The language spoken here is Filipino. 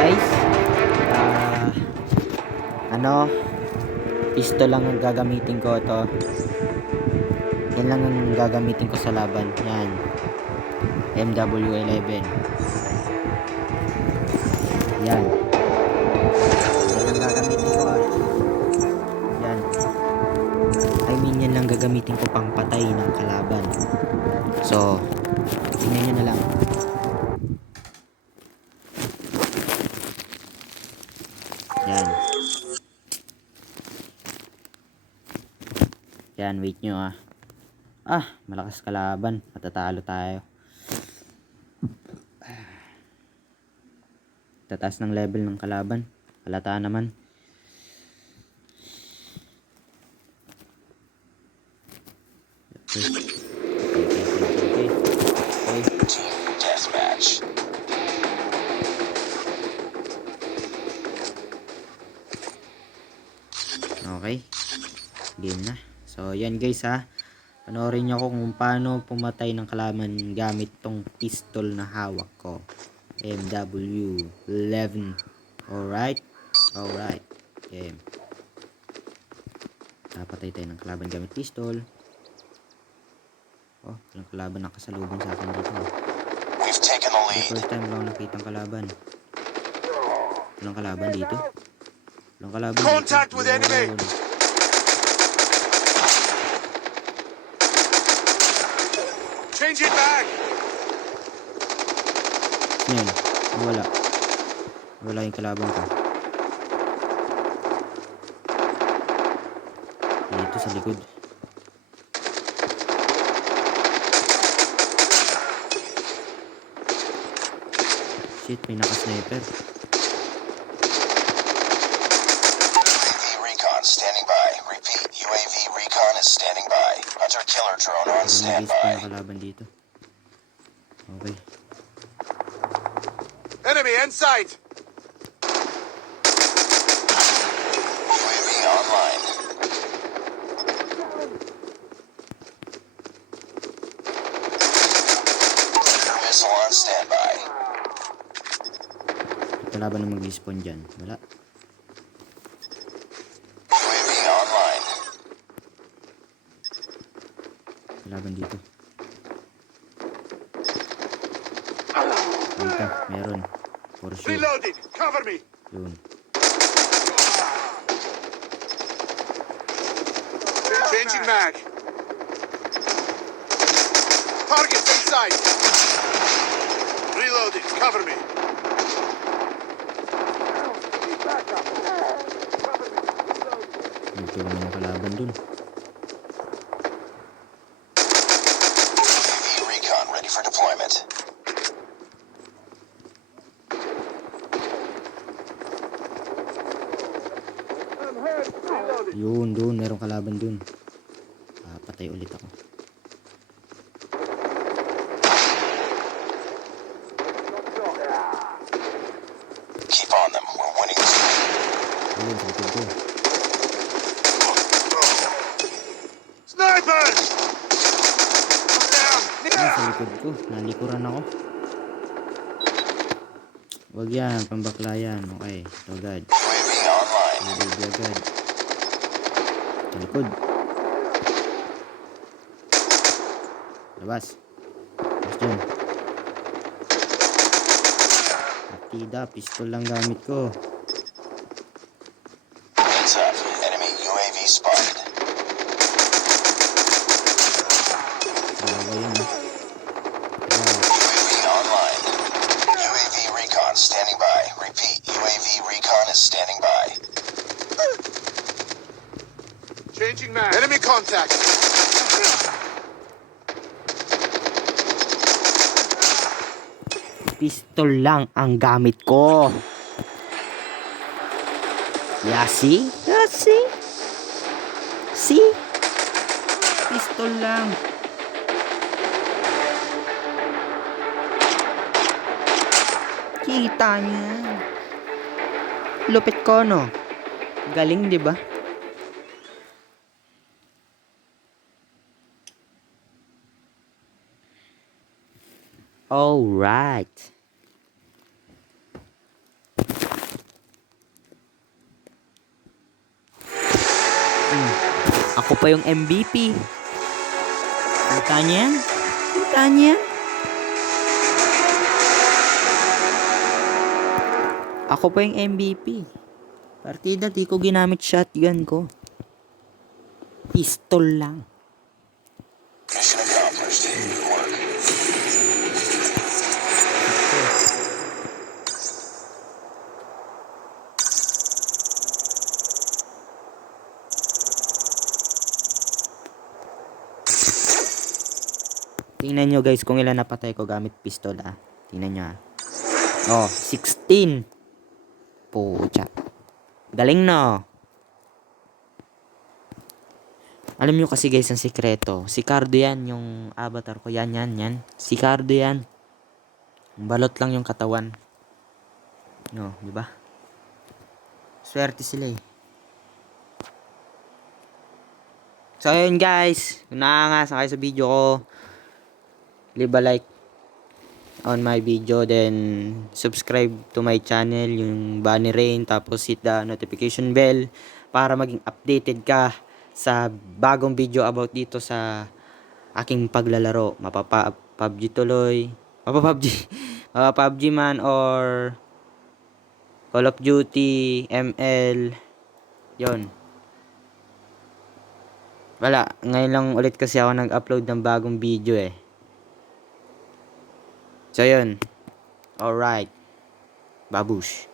guys. Ano, pistol lang ang gagamitin ko to. Yan lang ang gagamitin ko sa laban. Yan. MW11. Yan. Yan lang gagamitin ko. Yan. I mean, yan lang gagamitin ko pang patay ng kalaban. So, tingnan nyo na lang. Yan. Yan, wait nyo ah. Malakas kalaban. Matatalo tayo. Tataas ng level ng kalaban. Halata naman. Okay. Team deathmatch. Okay. Game na. So, yan guys ha. Panoorin nyo ko kung paano pumatay ng kalaban gamit tong pistol na hawak ko. MW11. Alright? Alright. Game. Napatay tayo ng kalaban gamit pistol. Oh, walang kalaban nakasalubong sa akin dito. We've taken the The lead. first time lang nakita ang kalaban. Walang kalaban dito. Walang kalaban Contact dito. with enemy! Yun. Change it back. Yan. Wala. Wala yung kalaban ko. Dito sa likod. Shit, may naka-sniper. UAV recon standing by. Repeat, UAV recon is standing by. Hunter killer drone on Nag-base pa standby. yung kalaban dito. Okay. Enemy in sight. UAV online. Missile on standby. Kalaban na mag-respawn dyan. Wala. UAV online. Kalaban dito. Dito, meron. For sure. Reloading. Cover me. Yun. Changing mag. Targets in sight. Reloading. Cover me. Dito naman yung kalaban dun. UAV recon ready for deployment. Yun, dun. Merong kalaban dun. Patay ulit ako. Keep on them. We're winning this game. Ayun, sa likod ko. Snipers! Down! Ayun, sa likod ko. Nalikuran ako. Wag yan, pambakla yan. Okay, so agad. UAV online. Ready agad. Sa likod. Labas. Labas dyan. Partida, pistol lang gamit ko. Heads up. Enemy UAV spotted. Grabe yun ha. UAV online. UAV recon standing by. Repeat. UAV recon is standing by. Changing mag. Enemy contact. Pistol lang ang gamit ko. Yeah, see? Yeah, see? See? Pistol lang. Kita niya. Lupit ko, no? Galing, di ba? All right. Ako pa yung MVP. Kita niyo yan? Kita niyo yan? Ako pa yung MVP. Partida, di ko ginamit shotgun ko. Pistol lang. Mission accomplished. Good work. Tingnan nyo guys kung ilan napatay ko gamit pistol ah. Tingnan nyo ah. Oh, 16. Pucha. Galing no. Alam nyo kasi guys ang sikreto. Si Cardo yan yung avatar ko. Yan. Si Cardo yan. Balot lang yung katawan. No, di ba? Swerte sila eh. So ayun guys. Kung nakangasa kayo sa video ko, leave a like on my video, then subscribe to my channel, yung Bunny Rain, tapos hit the notification bell para maging updated ka sa bagong video about dito sa aking paglalaro. Mapa-PUBG tuloy, mapa-PUBG man or Call of Duty, ML, yon. Wala, ngayon lang ulit kasi ako nag-upload ng bagong video eh. So yun. Alright. Babush.